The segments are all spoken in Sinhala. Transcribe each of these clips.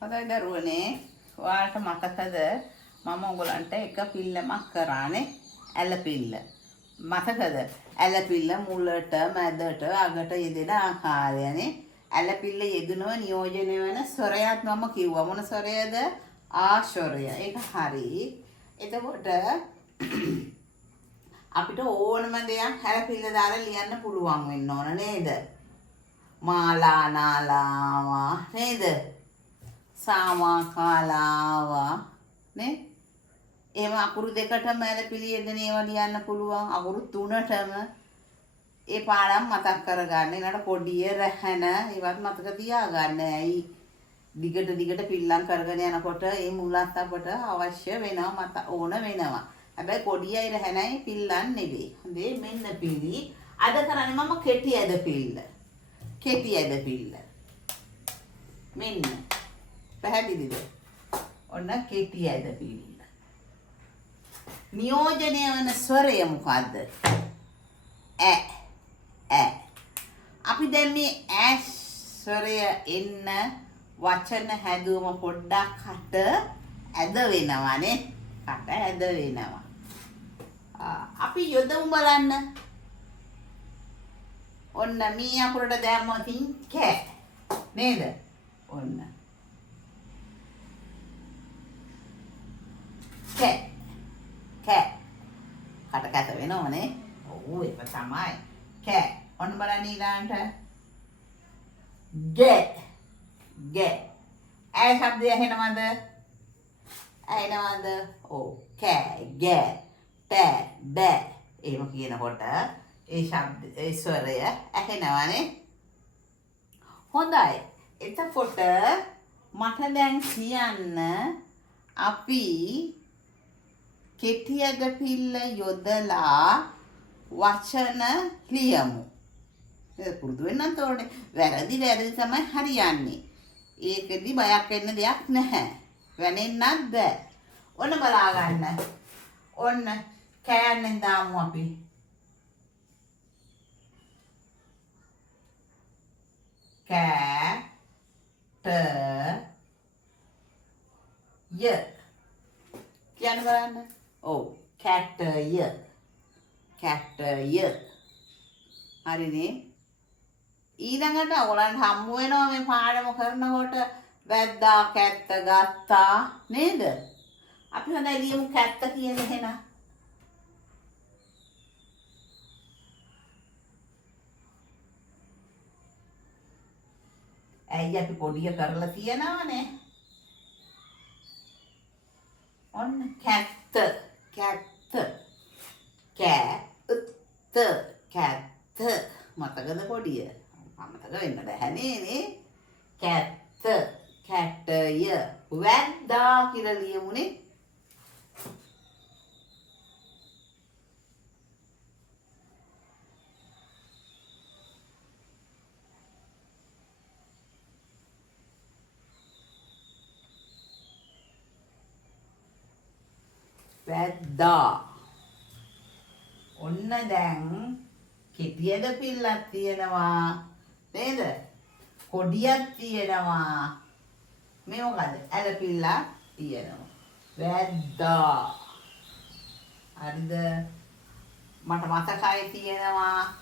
හොඳයි දරුවනේ ඔයාලට මතකද මම ඔයගලන්ට එක පිල්ලමක් කරානේ ඇලපිල්ල මතකද ඇලපිල්ල මුලට මැදට අගට යෙදෙන ආකාරයනේ ඇලපිල්ල යෙදුනව නියෝජනය වෙන ස්වරයත් මම කිව්වා මොන ස්වරයද ආශ්වරය ඒක හරි එතකොට අපිට ඕනම දෙයක් ඇලපිල්ල දාලා ලියන්න පුළුවන් වෙන්න ඕන නේද මාලා නාලාවා නේද සාමා කාලාවා නේ එහෙම අකුරු දෙකටම ඇලපිලි යෙදෙන ඒවා ලියන්න පුළුවන් අකුරු තුනටම ඒ පාඩම් මතක් කරගන්න ඊළඟට පොඩිය රැහන ඒවත් මතක තියාගන්න ඇයි දිගට පිල්ලම් කරගෙන යනකොට ඒ මුලත් අපට අවශ්‍ය වෙනවා මත ඕන වෙනවා හැබැයි පොඩියයි රැහනයි පිල්ලම් නෙවෙයි හොඳේ මෙන්න පිළි අද කරන්නේ මම කෙටි ඇද පිල්ල මෙන්න පැහැදිලිද ඔන්න කෙටි ඇද පිල්ල නියෝජනය වන ස්වරය මොකද්ද අපි දැන් මේ ස්වරය එන්න වචන හැදුවම පොඩ්ඩක් කට ඇද වෙනවානේ කට ඇද වෙනවා අපි යොදමු බලන්න ඔන්න මේ අකුරට දැම්මොතින් කෑ නේද ඔන්න කෑ කට කැත වෙනවනේ ඔව් ඒක තමයි කෑ ඔන්න බලන්න ඊළඟට ගේ ඇයි શબ્දය ඇහෙනවද ඔව් කෑ ගේ ටෑ ඩෑ එහෙම කියනකොට ඒ ශබ්ද ඒ ස්වරය ඇහෙනවනේ හොඳයි එතකොට මට දැන් කියන්න අපි කෙටි ඇද පිල්ල යොදලා වචන ලියමු ඒක පුරුදු වෙන්නත් ඕනේ වැරදි තමයි හරියන්නේ ඒකෙදි බයක් වෙන්න දෙයක් නැහැ වැනෙන්නත් බෑ ඔන්න බලා ගන්න ඔන්න කෑන්නෙන් දාමු අපි කෑ ට ය කියන්න බලන්න ඔව් කැටය හරිනේ ඊළඟට ඔයගලන්ට හම්බ වෙනවා මේ පාඩම කරනකොට වැද්දා කැත්ත ගත්තා නේද අපි හොඳයි ලියමු කැත්ත කියන එහෙනම් ඇයි අපි පොඩිය කරලා තියනවනේ ඔන්න කැත්ත කැත්ත මතකද පොඩිය මතක වෙන්න බැහැනේ නේ කැත්ත කැටය වැද්දා කියලා ලියමුනේ වැද්දා ඔන්න දැන් කෙටියද පිල්ලක් තියෙනවා නේද කොඩියක් තියෙනවා මේ මොකද ඇලපිල්ලක් තියෙනවා වැද්දා හරිද මට මතකයි තියෙනවා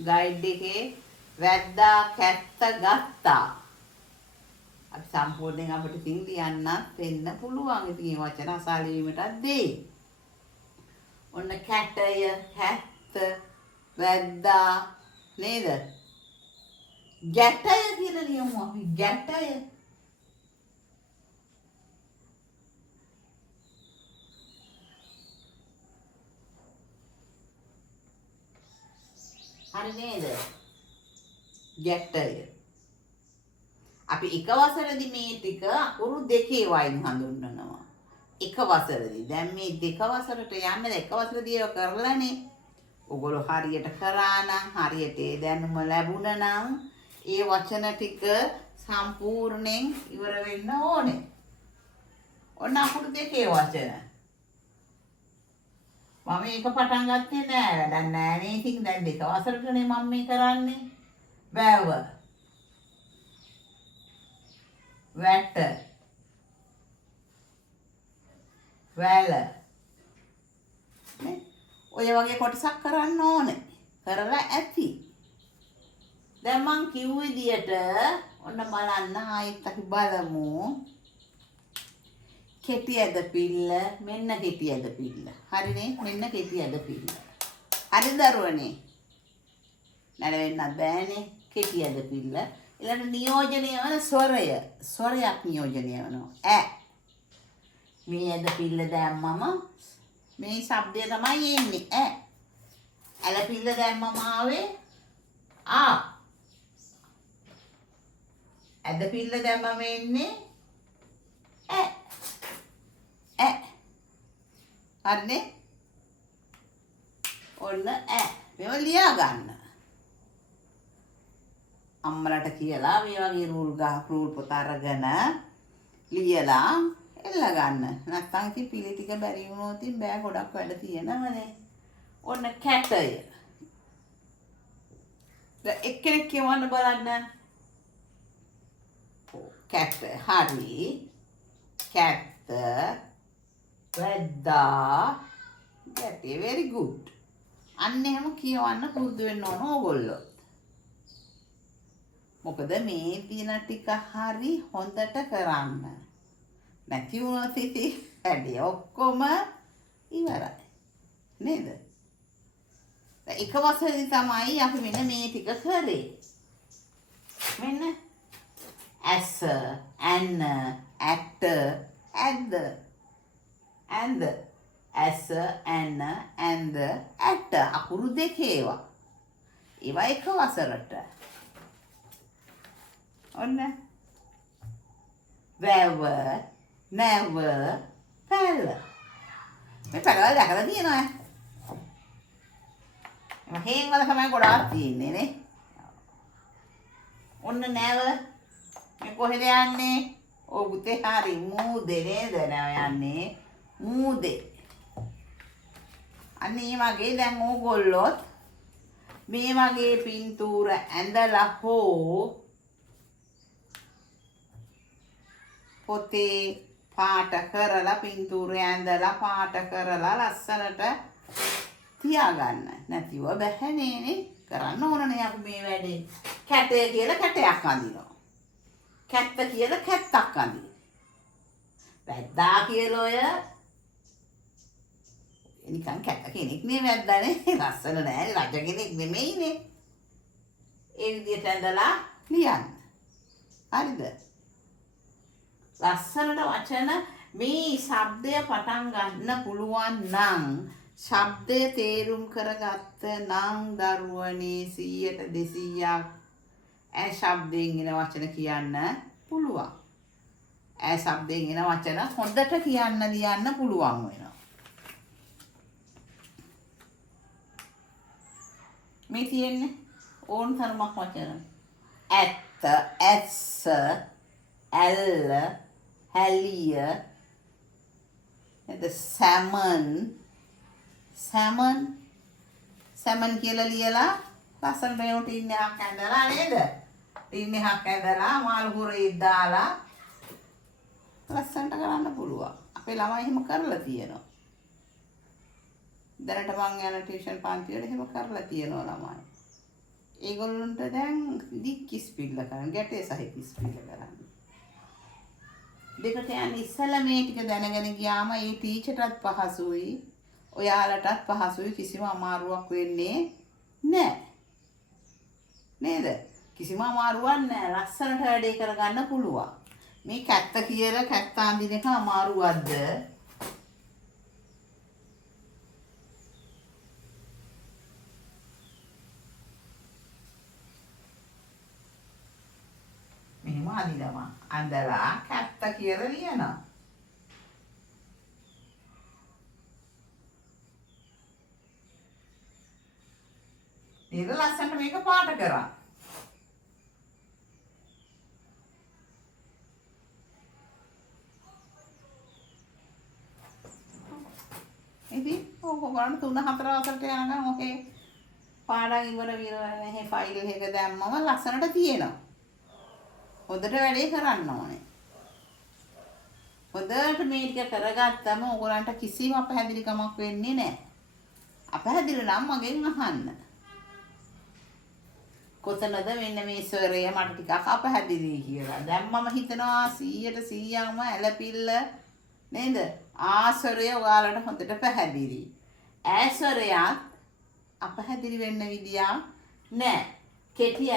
ගයිඩ් එකේ වැද්දා කැත්ත ගත්තා අපි සම්පූර්ණයෙන් අපිට ඉතින් ලියන්නත් වෙන්න පුළුවන්. ඉතින් මේ වචන අසාලි වීමටත් දෙයි. ඔන්න කැටය, හැත්ත, වැද්දා නේද? ගැටය කියලා ලියමු අපි. ගැටය. හරි නේද? ගැටය. අපි එක වසරදී මේ ටික අකුරු දෙකේ වයින් හඳුන්වනවා. එක වසරදී. දැන් මේ දෙක වසරට යන්නේ එක වසරදී ඒව කරලානේ. ඔයගොල්ලෝ හරියට කරා නම් හරියට ඒ දැනුම ලැබුණා නම් ඒ වචන ටික සම්පූර්ණයෙන් ඉවර වෙන්න ඕනේ. ඔන්න අකුරු දෙකේ වචන. මම මේක පටන් ගත්තේ නෑ. වැඩක් නෑනේ. ඉතින් දැන් දෙක වසරටනේ මම මේ කරන්නේ. වැව වැට වැල ඔය වගේ කොටසක් කරන්න ඕනේ. කරලා ඇති. දැන් මං කිව් විදියට ඔන්න බලන්න ආයෙත් අපි බලමු. කෙටි ඇද පිල්ල මෙන්න කෙටි ඇද පිල්ල. හරිනේ මෙන්න කෙටි ඇද පිල්ල. හරි දරුවනේ. නැරෙන්නත් බෑනේ කෙටි ඇද පිල්ල. ඊළඟ නියෝජනය වන ස්වරයක් නියෝජනය වෙනවා. මේ ඇද පිල්ල දැම්මම මේ ශබ්දය තමයි එන්නේ. ඇල පිල්ල දැම්මම ආවේ ආ. ඇද පිල්ල දැම්මම එන්නේ හරිනේ. ඔන්න මේව ලියා ගන්න. අම්මලට කියලා මේ වගේ රූල් පොත අරගෙන ලියලා එල්ල ගන්න. නැත්තම් ඉතින් පිළි ටික බැරි වුණොත් ඉතින් බෑ ගොඩක් වැඩ තියෙනවනේ. ඔන්න කැටය. දැන් එක්කෙනෙක් කියවන්න බලන්න. කැට හරි. කැට වැද්දා ගැටේ very good. අන්න එහෙම කියවන්න පුරුදු වෙන්න ඕන ඕගොල්ලෝ. මොකද මේ දින ටික හරි හොඳට කරන්න. නැති වුණොත් ඉතින් වැඩේ ඔක්කොම ඉවරයි. නේද? එක වසරේ තමයි අපි මෙන්න මේ ටික කරේ. මෙන්න ඇස, ඇන්න, ඇට, ඇද්ද. ඇඳ ඇස, ඇන්න, ඇඳ, ඇට අකුරු දෙකේවා. ඒවා එක වසරට. ඔන්න වැව, නැව, පැල. මේ පැලවල දැකලා තියෙනවා. එම හේන් වල තමයි ගොඩාක් තියෙන්නේ නේ. ඔන්න නැව. මේ කොහෙද යන්නේ? ඔව් පුතේ හරි මූදේ නේද නැව යන්නේ. මූදේ. අනේ වගේ දැන් ඕගොල්ලොත් මේ වගේ පින්තූර ඇඳලා හෝ පොතේ පාට කරලා පින්තූර ඇඳලා පාට කරලා ලස්සනට තියාගන්න. නැතිව බැහැනේ කරන්න ඕනනේ අපි මේ වැඩේ. කැටය කියලා කැටයක් අඳිනවා. කැත්ත කියලා කැත්තක් අඳිනවා. වැද්දා කියලා ඔය නිකන් කැත්ත කෙනෙක් නේ වැද්දානේ. ලස්සන නෑ රජ කෙනෙක් නෙමෙයිනේ. ඒ විදිහට ඇඳලා ලියන්න. හරිද? ලස්සනට වචන මේ ශබ්දය පටන් ගන්න පුළුවන් නම් ශබ්දය තේරුම් කරගත්ත නම් දරුවනේ 100ට 200ක් ශබ්දයෙන් එන වචන කියන්න පුළුවන්. ශබ්දයෙන් එන වචන හොඳට කියන්න ලියන්න පුළුවන් වෙනවා. මේ තියෙන්නේ ඕන තරමක් වචන. ඇත්ත, ඇස්ස, ඇල්ල, හැලිය, සැමන් කියලා ලියලා ලස්සන මේව ටින් එකක් ඇඳලා නේද? ටින් එකක් ඇඳලා මාළු හොරේ දාලා ලස්සනට කරන්න පුළුවන්. අපේ ළමයි එහෙම කරලා තියෙනවා. දැනට මං යන ටියුෂන් පන්ති වල එහෙම කරලා තියෙනවා ළමයි. ඒගොල්ලන්ට දැන් දික් ඉස්පිල්ල කරන්න, ගැටේ සහිත ඉස්පිල්ල කරන්න. දෙකට යන ඉස්සෙල්ලා මේ ටික දැනගෙන ගියාම ඒ ටීචර්ටත් පහසුයි, ඔයාලටත් පහසුයි, කිසිම අමාරුවක් වෙන්නේ නැහැ. නේද? කිසිම අමාරුවක් නැහැ. ලස්සනට වැඩේ කරගන්න පුළුවන්. මේ කැත්ත කියලා කැත්ත අඳින එක අමාරුවක්ද? මෙහෙම අඳිනවා. අඳලා කැත්ත කියලා ලියනවා. ඊට ලස්සනට මේක පාට කරා. ඉතින් ඕක බලන්න 3-4 වසරට යනකම් ඔකේ පාඩම් ඉවර වෙනවා. මේ ෆයිල් එක දැම්මම ලස්සනට තියෙනවා. හොඳට වැඩේ කරන්න ඕනේ. හොඳට මේ ටික කරගත්තම ඕගොල්ලන්ට කිසිම අපහැදිලිකමක් වෙන්නේ නැහැ. අපහැදිලි නම් මගෙන් අහන්න. කොතනද මෙන්න මේ ස්වරය මට ටිකක් අපහැදිලි කියලා. දැන් මම හිතනවා 100%ක්ම ඇලපිල්ල නේද? ආස්වරය ඔයාලට හොඳට පැහැදිලි. ඈස්වරයත් අපහැදිලි වෙන්න විදියක් නැහැ. කෙටි